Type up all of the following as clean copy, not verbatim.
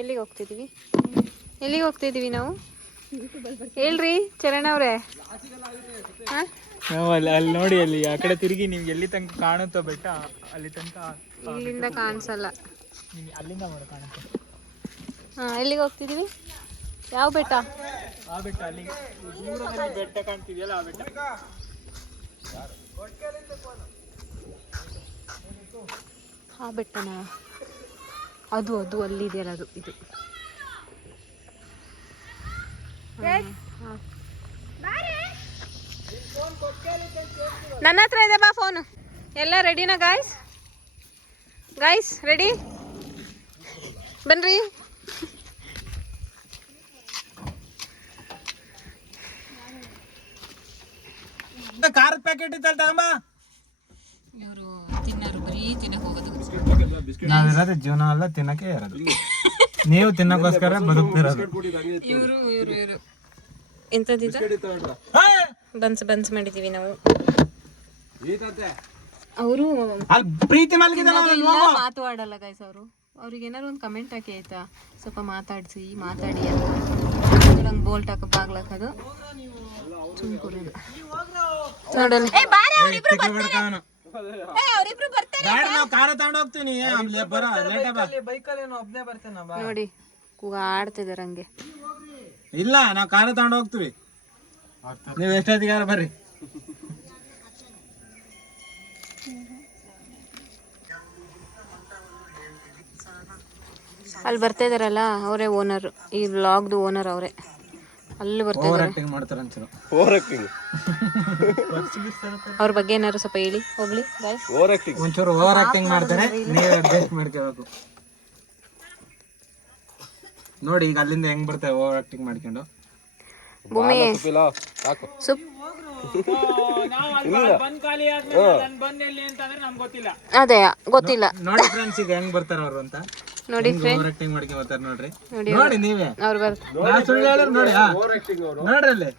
ಎಲ್ಲಿಗೆ ಹೋಗ್ತಿದ್ದೀವಿ ನಾವು? ಹೇಳ್ರಿ ಚರಣ್ ಅವ್ರೆ. ಅಲ್ಲಿ ನೋಡಿ, ಅಲ್ಲಿ ಆ ಕಡೆ ತಿರುಗಿ ನಿಮ್ಗೆ ಎಲ್ಲಿ ತನಕ ಕಾಣುತ್ತೋ ಬೆಟ್ಟ ಅಲ್ಲಿ ತನಕ. ಇಲ್ಲಿಂದ ಕಾಣಿಸಲ್ಲ, ಅಲ್ಲಿಂದ ಮಾಡಿ ಕಾಣುತ್ತೆ. ಎಲ್ಲಿಗೆ ಹೋಗ್ತಿದ್ದೀವಿ? ಯಾವ ಬೆಟ್ಟ? ಆ ಬೆಟ್ಟ, ಅಲ್ಲಿ ದೂರದಲ್ಲಿ ಬೆಟ್ಟ ಕಾಣ್ತಿದೆಯಲ್ಲ ಆ ಬೆಟ್ಟ. ಆ ಬೆಟ್ಟನ? ಅದು ಅಲ್ಲಿದೆಯಲ್ಲ, ಅದು ಇದು. ನನ್ನ ಹತ್ರ ಇದೆ, ಬಾ ಫೋನು. ಎಲ್ಲ ರೆಡಿನಾ ಗಾಯ್ಸ್ ರೆಡಿ? ಬನ್ರಿ. ಖಾರದ ಪ್ಯಾಕೆಟ್ ಇತ್ತಲ್ಲ ತಗೊಂಬ. ಇವರು ತಿನ್ನೋರು, ಬರೀ ತಿನ್ನಕ್ಕೆ ಹೋಗೋದು. ನಾವಿರೋದು ಜೀವನ ಅಲ್ಲ, ತಿನ್ನಕ್ಕೆ ಇರೋದು. ನೀವು ತಿನ್ನಕ್ಕೋಸ್ಕರ ಬದುಕ್ತಿರೋದು. ಇವರು ಎಂತದಿದೆ, ಬನ್ಸ್ ಮಾಡಿದೀವಿ ನಾವು. ಅವರು ಪ್ರೀತಿ ಮಾತಾಡಲ್ಲ ಗೈಸ್. ಅವ್ರಿಗೆ ಏನಾದ್ರು ಒಂದು ಕಮೆಂಟ್ ಹಾಕಿ ಆಯ್ತಾ, ಸ್ವಲ್ಪ ಮಾತಾಡಿ ಅಂತ. ನಂಗೆ ಬೋಲ್ಟ್ ಹಾಕ ಬಾಗ್ಲಾಕದು ಸುಮ್ಕೂರೋದು ನೋಡಲ್ಲ. ನೋಡಿ ಆಡ್ತಿದಾರೆ ಹಂಗೆ. ಇಲ್ಲ, ನಾವು ಕಾರ ತಗೊಂಡು ಹೋಗ್ತೀವಿ, ನೀವು ಎಷ್ಟೊತ್ತಿಗಾರ ಬರ್ರಿ. ಅಲ್ಲಿ ಬರ್ತಾ ಇದಾರಲ್ಲ, ಅವರೇ ಓನರ್, ಈ ವ್ಲಾಗ್ದು ಓನರ್ ಅವರೇ. ಅಲ್ಲಿ ಬರ್ತಾ ಇದ್ದಾರೆ. ಅವ್ರ ಬಗ್ಗೆ ಏನಾದ್ರು ಸ್ವಲ್ಪ ಹೇಳಿ ಹೋಗ್ಲಿ. ಒಂಚೂರು ಓವರ್ ಆಕ್ಟಿಂಗ್ ಮಾಡ್ತಾರೆ, ನೀವು ಅಡ್ಜಸ್ಟ್ ಮಾಡ್ಕೋಬೇಕು. ನೋಡಿ ಈಗ ಅಲ್ಲಿಂದ ಹೆಂಗ್ ಬರ್ತಾರೆ ಓವರ್ ಆಕ್ಟಿಂಗ್ ಮಾಡ್ಕೊಂಡು. ಭೂಮಿ ಸುಪ್ ಅದೇ ಗೊತ್ತಿಲ್ಲ. ನೋಡಿ ಫ್ರೆಂಡ್ಸ್, ಈಗ ಹೆಂಗ್ ಬರ್ತಾರ ಅವರು ಅಂತ ನೋಡಿ. ಓವರ್ ಆಕ್ಟಿಂಗ್ ಮಾಡ್ಕೊಂಡು ಬರ್ತಾರೆ ನೋಡ್ರಿ. ನೋಡಿ ನೀವೇ ಅವ್ರು ಸುಳ್ಳು ಹೇಳಿದ್ರು ನೋಡಿ. ನೋಡ್ರಿ ಅಲ್ಲಿ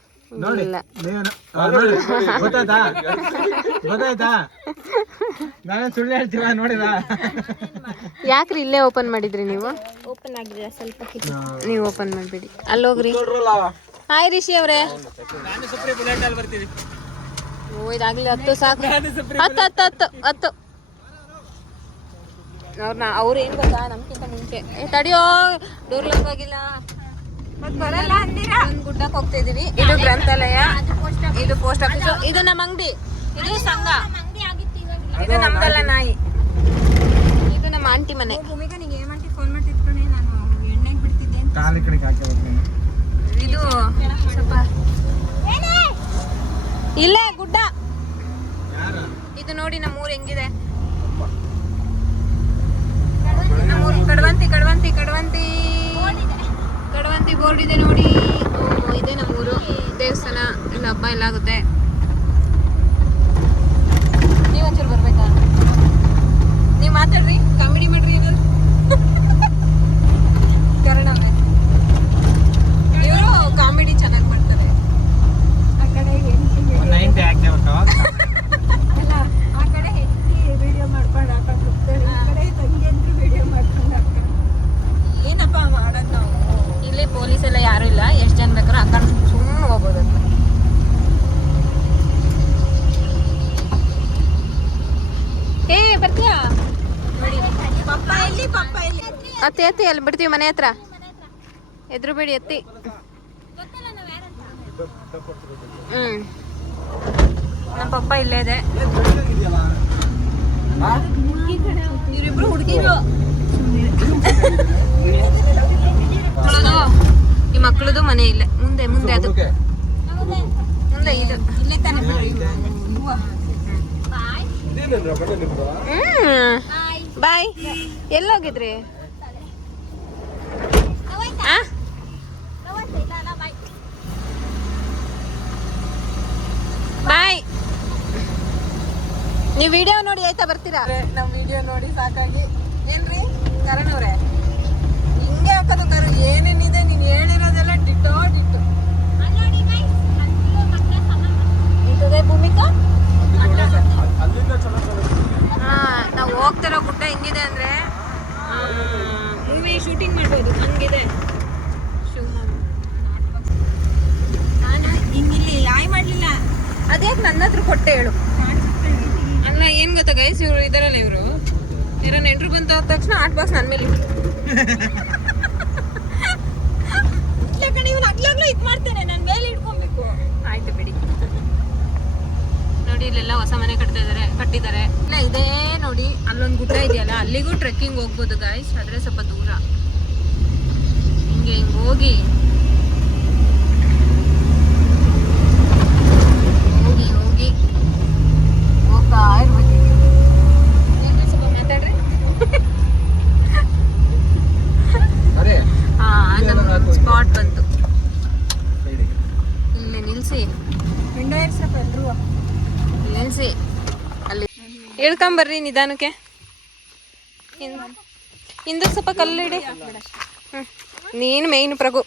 ನೋಡಿ, ಗೊತ್ತಾಯ್ತಾ? ನಾವೇನ್ ಸುಳ್ಳು ಹೇಳ್ತೀವ? ನೋಡಿದ ಯಾಕ್ರಿ ಇಲ್ಲೇ ಓಪನ್ ಮಾಡಿದ್ರಿ ನೀವು? ಓಪನ್ ಆಗಿಲ್ಲ ಸ್ವಲ್ಪ, ನೀವು ಓಪನ್ ಮಾಡ್ಬಿಡಿ. ಅಲ್ಲೋಗ್ರಿ. ಹಾಯ್ ರಿಷಿ ಅವರೇ. ಓ ಇದಾಗ್ಲಿ, 10 ಸಾಕು. 10 ಅವ್ರು ಏನ್ ಗೊತ್ತಾ, ನಮ್ಗಿಂತ ಮುಂಚೆ ತಡಿಯೋ, ಡೋರ್ ಲಾಕ್ ಆಗಿಲ್ಲ. ಒಂದು ಗುಡ್ಡಕ್ಕೆ ಹೋಗ್ತಾ ಇದೀವಿ. ಇದು ಗ್ರಂಥಾಲಯ, ಇದು ಪೋಸ್ಟ್ ಆಫೀಸ್, ಇದು ನಮ್ಮ ಅಂಗಡಿ, ಇದು ಸಂಘ, ಇದು ನಮ್ದಲ್ಲ ನಾಯಿ, ಇದು ನಮ್ಮ ಆಂಟಿ ಮನೆ. ಇದು ಸ್ವಲ್ಪ ಇಲ್ಲೇ ಗುಡ್ಡ. ಇದು ನೋಡಿ ನಮ್ಮೂರು ಹೆಂಗಿದೆ. ನಮ್ಮೂರು ಕಡವಂತಿ ಬೋರ್ಡ್ ಇದೆ ನೋಡಿ. ಇದೆ ನಮ್ಮೂರು. ದೇವಸ್ಥಾನ ಎಲ್ಲ ಹಬ್ಬ ಎಲ್ಲ ಆಗುತ್ತೆ. ನೀವೊಂಚೂರು ಬರ್ಬೇಕಾ? ನೀವು ಮಾತಾಡ್ರಿ, ಕಾಮಿಡಿ ಮಾಡ್ರಿ ಏನಾದ್ರು. ಕನ್ನಡ ಇವರು ಕಾಮಿಡಿ ಚೆನ್ನಾಗಿ ಮಾಡ್ತಾರೆ. ಆ ಕಡೆ ಆ ಕಡೆ ವಿಡಿಯೋ ಮಾಡ್ಕೊಂಡು ಹಾಕೊಂಡು ಹೋಗ್ತಾರೆ, ಈ ಕಡೆ ತಂಗಿ ವಿಡಿಯೋ ಮಾಡ್ಕೊಂಡು ಹಾಕೊಂಡು. ಏನಪ್ಪ ಮಾಡೋದು ನಾವು? ಇಲ್ಲಿ ಪೊಲೀಸ್ ಎಲ್ಲ ಯಾರು ಇಲ್ಲ, ಎಷ್ಟು ಜನ ಬೇಕಾದ್ರೂ ಹಾಕೊಂಡು ಸುಮ್ಮನೆ ಹೋಗ್ಬೋದು. ಏ ಬರ್ತೀಯಾ? ಪಪ್ಪ ಎಲ್ಲಿ ಅತ್ತಿ ಅಲ್ಲಿ ಬಿಡ್ತೀವಿ, ಮನೆ ಹತ್ರ. ಎದ್ರು ಬೇಡಿ, ಎತ್ತಿ. ನಮ್ಮ ಪಪ್ಪ ಇಲ್ಲೇ ಇದೆ. ಇವರಿಬ್ರು ಹುಡುಗಿರು. ಈ ಮಕ್ಕಳದು ಮನೆ ಇಲ್ಲ, ಮುಂದೆ ಅದು ಮುಂದೆ ಇದು ಇಲ್ಲೇ ತಾನೆ. ಬಾಯ್. ಎಲ್ಲೋಗಿದ್ರಿ? ಬಾಯ್. ನೀವು ವಿಡಿಯೋ ನೋಡಿ ಆಯ್ತಾ, ಬರ್ತೀರಾ? ನಮ್ಮ ವಿಡಿಯೋ ನೋಡಿ ಸಾಕಾಗಿ ಏನ್ರಿ ಕರಣ್ ಅವ್ರೆ, ಹಿಂಗೆ ಹಾಕೋದು ಕರು. ಏನೇನಿದೆ ನೀನು ಹೇಳಿರೋದೆಲ್ಲ ಡಿಟ್ಟೋ. ಇದೆ ಭೂಮಿಕಾ. ನಾವು ಹೋಗ್ತಿರೋ ಗುಡ್ಡ ಹೆಂಗಿದೆ ಅಂದ್ರೆ, ಮೂವಿ ಶೂಟಿಂಗ್ ಮಾಡ್ಬೋದು. ಗೈಸ್, ಇವರು ಇದಾರಲ್ಲ, ಇವರು ಯಾರೋ ನೆಂಟ್ರು ಬಂದ ತಕ್ಷಣ ಆಟ್ ಬಾಕ್ಸ್ ನನ್ನ ಮೇಲೆ ನೀವು ನಗ್ಲಾಗ್ಲೂ ಇದು ಮಾಡ್ತೇನೆ, ನನ್ನ ಮೇಲೆ ಇಟ್ಕೊಬೇಕು. ಆಯ್ತು ಬಿಡಿ. ನೋಡಿ ಇಲ್ಲೆಲ್ಲ ಹೊಸ ಮನೆ ಕಟ್ಟಿದ್ದಾರೆ. ಇಲ್ಲ ಇದೇ ನೋಡಿ, ಅಲ್ಲೊಂದು ಗುಡ್ಡ ಇದೆಯಲ್ಲ, ಅಲ್ಲಿಗೂ ಟ್ರೆಕ್ಕಿಂಗ್ ಹೋಗ್ಬೋದು ಗೈಸ್, ಆದ್ರೆ ಸ್ವಲ್ಪ ದೂರ. ಹಿಂಗೆ ಹೋಗಿ ಹೋಗ್ತಾ ಇರ್ಬೇಕು. ಸ್ವಲ್ಪ ಮಾತಾಡ್ರಿ. ನಮ್ಮ ಸ್ಪಾಟ್ ಬಂತು. ಇಲ್ಲೇ ನಿಲ್ಸಿ ನಿಲ್ಸಿ ಅಲ್ಲಿ ಹೇಳ್ಕೊಂಬರ್ರಿ ನಿಧಾನಕ್ಕೆ. ಹಿಂದಕ್ಕೆ ಸ್ವಲ್ಪ ಕಲ್ಲಿಡಿ. ನೀನು ಮೇಯ್ನ್ ಪ್ರಭು.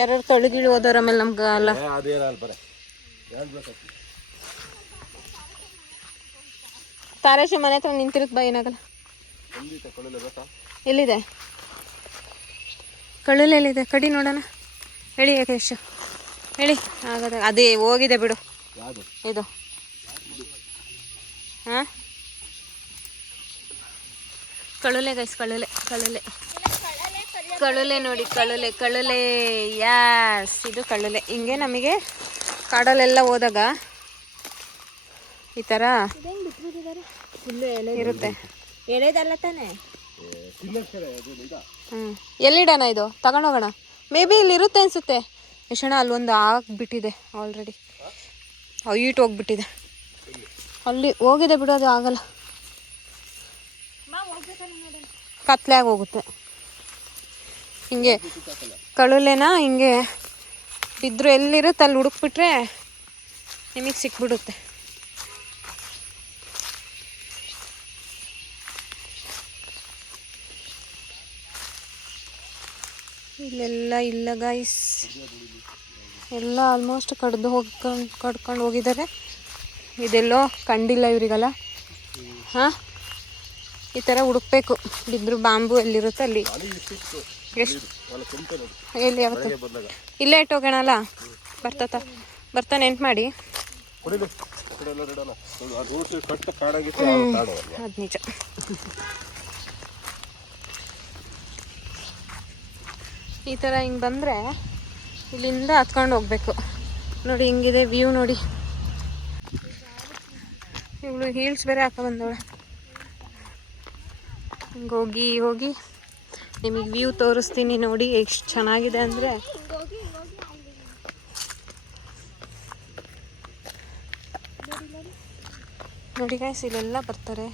ಎರಡು ತೊಳಗಿಳಿ ಹೋದವ್ರ ಆಮೇಲೆ ನಮ್ಗೆ ಅಲ್ಲ. ತಾರೇಶ್ ಮನೆ ಹತ್ರ ನಿಂತಿರುತ್ತೆ ಬಾ, ಏನಾಗಲ್ಲ. ಎಲ್ಲಿದೆ ಕಳ್ಳಲೆ? ಎಲ್ಲಿದೆ ಕಡಿ ನೋಡೋಣ. ಹೇಳಿ ಯಕೇಶ್, ಹೇಳಿ. ಆಗದ ಅದೇ ಹೋಗಿದೆ ಬಿಡು ಇದು. ಹಾಂ, ಕಳುಲೆ ಗೈಸ್, ಕಳುಲೆ ನೋಡಿ, ಕಳುಲೆ ಯಾಸ್, ಇದು ಕಳುಲೆ. ಹಿಂಗೆ ನಮಗೆ ಕಾಡಲ್ಲೆಲ್ಲ ಹೋದಾಗ ಈ ಥರ ಇರುತ್ತೆ. ಎಳೆದಲ್ಲ ತಾನೆ? ಎಲ್ಲಿಡೋಣ ಇದು? ತಗೊಂಡೋಗೋಣ. ಮೇ ಬಿ ಇಲ್ಲಿ ಇರುತ್ತೆ ಅನಿಸುತ್ತೆ. ಯಶಣ ಅಲ್ಲೊಂದು ಆಗಿಬಿಟ್ಟಿದೆ ಆಲ್ರೆಡಿ, ಹೈಟ್ ಹೋಗ್ಬಿಟ್ಟಿದೆ. ಅಲ್ಲಿ ಹೋಗಿದೆ ಬಿಡು, ಅದು ಆಗಲ್ಲ, ಕತ್ಲೆ ಆಗಿ ಹೋಗುತ್ತೆ. ಹಿಂಗೆ ಕಳುಲೆನ ಹಿಂಗೆ ಬಿದ್ದರು ಎಲ್ಲಿರುತ್ತೆ ಅಲ್ಲಿ ಹುಡುಕ್ಬಿಟ್ರೆ ನಿಮಗೆ ಸಿಕ್ಬಿಡುತ್ತೆ. ಇಲ್ಲೆಲ್ಲ ಇಲ್ಲ ಗೈಸ್, ಎಲ್ಲ ಆಲ್ಮೋಸ್ಟ್ ಕಡ್ಕೊಂಡು ಹೋಗಿದ್ದಾರೆ. ಇದೆಲ್ಲೋ ಕಂಡಿಲ್ಲ ಇವರಿಗೆಲ್ಲ. ಹಾಂ, ಈ ಥರ ಹುಡುಕ್ಬೇಕು. ಬಿದ್ರು ಬಾಂಬು ಎಲ್ಲಿರುತ್ತೆ ಅಲ್ಲಿ. ಎಷ್ಟು ಎಲ್ಲಿ ಯಾವತ್ತು ಇಲ್ಲೇ ಇಟ್ಟೋಗೋಣಲ್ಲ. ಬರ್ತಾ ನೆನ್ಪು ಮಾಡಿ. ಅದು ನಿಜ. ಈ ಥರ ಹಿಂಗೆ ಬಂದರೆ ಇಲ್ಲಿಂದ ಹತ್ಕೊಂಡು ಹೋಗ್ಬೇಕು. ನೋಡಿ ಹಿಂಗಿದೆ ವ್ಯೂ ನೋಡಿ. ಇವಳು ಹೀಲ್ಸ್ ಬೇರೆ ಹಾಕ ಬಂದವಳೆ. ಹಿಂಗೆ ಹೋಗಿ ನಿಮಗೆ ವ್ಯೂ ತೋರಿಸ್ತೀನಿ ನೋಡಿ, ಎಷ್ಟು ಚೆನ್ನಾಗಿದೆ ಅಂದರೆ. ನೋಡಿ ಗೈಸ್, ಇಲ್ಲೆಲ್ಲ ಬರ್ತಾರೆ,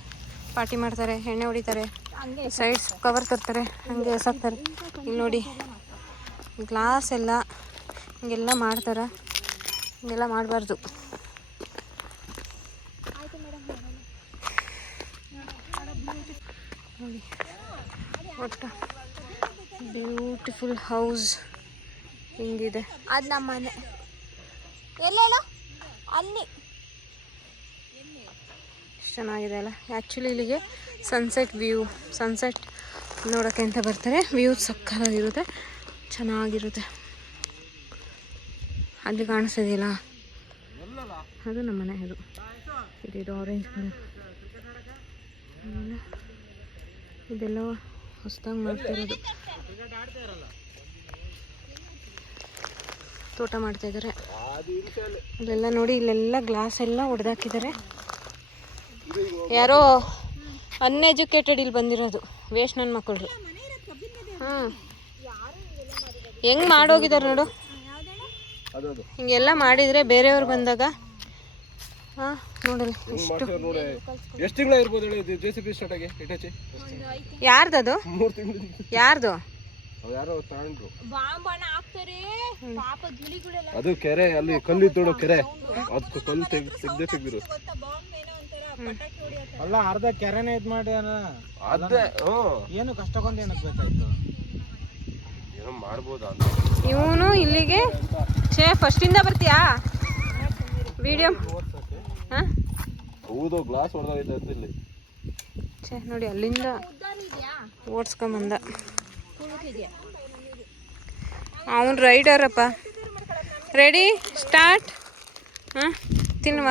ಪಾರ್ಟಿ ಮಾಡ್ತಾರೆ, ಎಣ್ಣೆ ಹೊಡಿತಾರೆ, ಸೈಡ್ಸ್ ಕವರ್ ತರ್ತಾರೆ, ಹಂಗೆ ಎಸಾಕ್ತಾರೆ. ಇಲ್ಲಿ ನೋಡಿ ಗ್ಲಾಸ್ ಎಲ್ಲ ಹಿಂಗೆಲ್ಲ ಮಾಡ್ತಾರೆ. ಹಿಂಗೆಲ್ಲ ಮಾಡಬಾರ್ದು. ನೋಡಿ ಒಟ್ಟು ಬ್ಯೂಟಿಫುಲ್ ಹೌಸ್ ಹಿಂಗಿದೆ. ಅದು ನಮ್ಮ ಮನೆ. ಎಲ್ಲೆಲ್ಲ ಅಲ್ಲಿ ಎಷ್ಟು ಚೆನ್ನಾಗಿದೆ ಅಲ್ಲ. ಆ್ಯಕ್ಚುಲಿ ಇಲ್ಲಿಗೆ ಸನ್ಸೆಟ್ ನೋಡೋಕ್ಕೆ ಅಂತ ಬರ್ತಾರೆ. ವ್ಯೂ ಸಕ್ಕತ್ತಾಗಿರುತ್ತೆ, ಚೆನ್ನಾಗಿರುತ್ತೆ. ಅಲ್ಲಿ ಕಾಣಿಸ್ತಿದೆಯಲ್ಲ, ಅದು ನಮ್ಮ ಮನೆ. ಅದು ಇದು ಆರೆಂಜ್ ಕಲರ್. ಇದೆಲ್ಲ ಹೊಸದಾಗಿ ಮಾಡ್ತಿರೋದು. ತೋಟ ಮಾಡ್ತಾಯಿದ್ದಾರೆ ಇಲ್ಲೆಲ್ಲ. ನೋಡಿ ಇಲ್ಲೆಲ್ಲ ಗ್ಲಾಸ್ ಎಲ್ಲ ಹೊಡೆದಾಕಿದ್ದಾರೆ. ಯಾರೋ ಅನ್ಎಜುಕೇಟೆಡ್ ಇಲ್ಲಿ ಬಂದಿರೋದು, ವೇಸ್ಟ್ ನನ್ನ ಮಕ್ಕಳು. ಹೆಂಗೆ ಮಾಡೋಗಿದ್ದಾರೆ ನೋಡು. ಹಿಂಗೆಲ್ಲ ಮಾಡಿದರೆ ಬೇರೆಯವ್ರು ಬಂದಾಗ ನೋಡಲಿ ಎಷ್ಟು ತಿಂಗಳ ಇರ್ಬೋದು. ಯಾರ್ದದು? ಯಾರ್ದು? ಅದು ಕೆರೆ, ಅಲ್ಲಿ ಕಲ್ಲಿದ್ದೋಡು ಕೆರೆ, ಅದು ಕಲ್ಲು ತೆಗ್ದಿರು ಅಲ್ಲ. ಅರ್ಧ ಕೆರೆನೇ ಇದ್ ಮಾಡಿ ಅದೇ ಏನು ಕಷ್ಟಕೊಂಡ ಏನಕ್ಕೆ ಬೇಕಾಯ್ತು? ಏನೋ ಮಾಡ್ಬೋದ ಅಂತ. ಇವನು ಇಲ್ಲಿಗೆ ಫಸ್ಟಿಂದ ಬರ್ತೀಯಾ ವಿಡಿಯೋ? ಹೌದು, ಗ್ಲಾಸ್ ಹೊಡೆದೋಯ್ತು ಇಲ್ಲಿ. ನೋಡಿ ಅಲ್ಲಿಂದ ಓಡಿಸ್ಕೊಂಬಂದ. ಅವನು ರೈಡರಪ್ಪ. Ready start. ಹಾಂ ತಿನ್ನುವ.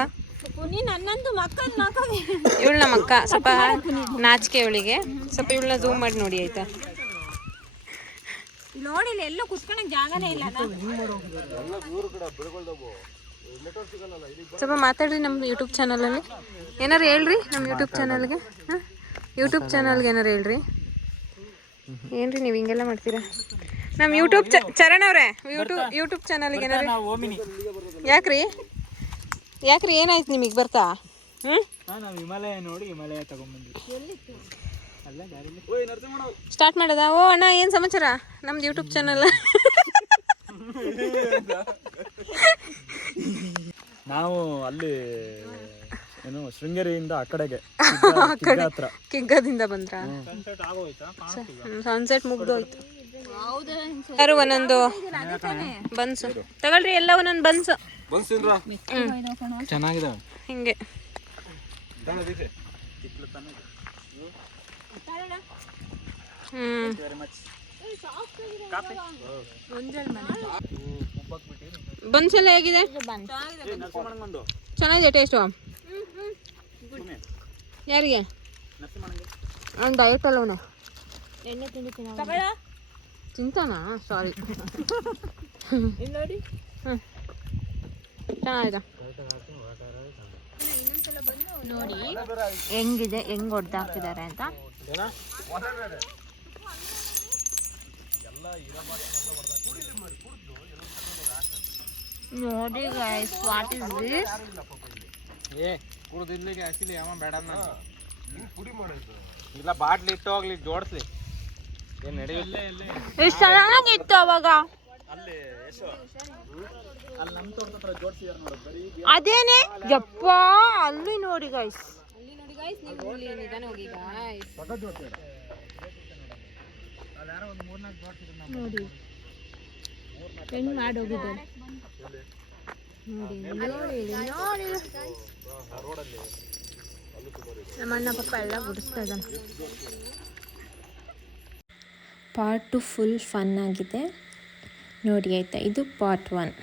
ಇವಳು ನಮ್ಮ ಅಕ್ಕ, ಸ್ವಲ್ಪ ನಾಚಿಕೆ ಇವಳಿಗೆ, ಸ್ವಲ್ಪ ಇವಳನ್ನ ಝೂಮ್ ಮಾಡಿ ನೋಡಿ ಆಯ್ತಾ. ನೋಡಿ ಎಲ್ಲೂ ಕುತ್ಕೊಳಕ್ ಜಾಗನೇ ಇಲ್ಲ. ಸ್ವಲ್ಪ ಮಾತಾಡ್ರಿ ನಮ್ಮ ಯೂಟ್ಯೂಬ್ ಚಾನಲಲ್ಲಿ. ಏನಾರು ಹೇಳ್ರಿ ನಮ್ಮ ಯೂಟ್ಯೂಬ್ ಚಾನಲ್ಗೆ. ಹಾಂ ಯೂಟ್ಯೂಬ್ ಚಾನಲ್ಗೆ ಏನಾರು ಹೇಳ್ರಿ. ಏನ್ರಿ ನೀವು ಹಿಂಗೆಲ್ಲ ಮಾಡ್ತೀರಾ ನಮ್ಮ ಯೂಟ್ಯೂಬ್ ಚರಣ್ ಅವರೇ? ಯೂಟ್ಯೂಬ್ ಚಾನಲ್ಗೆ ಏನಾರು. ಯಾಕ್ರಿ ಏನಾಯ್ತು ನಿಮಗೆ ಬರ್ತಾ? ನಾವು ಹಿಮಾಲಯ ನೋಡಿ ಹಿಮಾಲಯ ತಗೊಂಡ್ಬಂದ್ವಿ. ಸ್ಟಾರ್ಟ್ ಮಾಡೋದಾ? ಓ ಅಣ್ಣ ಏನು ಸಮಾಚಾರ? ನಮ್ದು ಯೂಟ್ಯೂಬ್ ಚಾನಲ್. ನಾವು ಅಲ್ಲಿ ಏನು ಶೃಂಗೇರಿಯಿಂದ ಆ ಕಡೆಗೆ ಕಿಗ್ಗದಿಂದ ಬಂದ್ರ? ಸನ್ಸೆಟ್ ಮುಗ್ದೋಯ್ತು. ಯಾರು ಒಂದೊಂದು ಬನ್ಸು ತಗೊಳ್ರಿ, ಎಲ್ಲ ಒಂದೊಂದು ಬನ್ಸು ಚೆನ್ನಾಗಿದೆ ಹಿಂಗೆ. ಬನ್ಸೆಲ್ಲ ಹೇಗಿದೆ? ಚೆನ್ನಾಗಿದೆ ಟೇಸ್ಟು. ಯಾರಿಗೆ? ಅವ್ನು ಡಯಟ್ ಅಲ್ಲವನೇ. ತಿಂತಾನಾ? ಸಾರಿ. ನೋಡಿ ಚೆನ್ನಾಗಿದೆ. ನೋಡಿ ಹೆಂಗಿದೆ, ಹೆಂಗ್ ಹೊಡೆದಾಕ್ತಿದ್ದಾರೆ ಅಂತ. ನೋಡಿ ಗೈಸ್, ವಾಟ್ ಇಸ್ ದಿಸ್? ಕುಡಿದಿರ್ಲಿಕ್ಕೆ ಆಕ್ಚುಲಿ ಯಾವ ಬೇಡ ಇಲ್ಲ, ಬಾಟ್ಲಿ ಇಟ್ಟು ಹೋಗ್ಲಿ ಜೋಡಿಸ್ಲಿ. ಏನು ನಡೆಯುತ್ತೆ? ಎಷ್ಟು ಚೆನ್ನಾಗಿತ್ತು ಅವಾಗ. ಅದೇನೆ ಯಪ್ಪ, ಅಲ್ಲಿ ನೋಡಿ ಗೈಸ್, ನೋಡಿ ಹೆಂಗ್ ಮಾಡೋಗಿದ್ದಾರೆ ನೋಡಿ. ನಮ್ಮ ಅಣ್ಣ ಪಪ್ಪ ಎಲ್ಲ ಗುಡಿಸ್ತಾ ಇದ್ದಾನೆ. ಪಾರ್ಟ್ 2 ಫುಲ್ ಫನ್ ಆಗಿದೆ ನೋಡಿ ಆಯಿತಾ. ಇದು ಪಾರ್ಟ್ 1.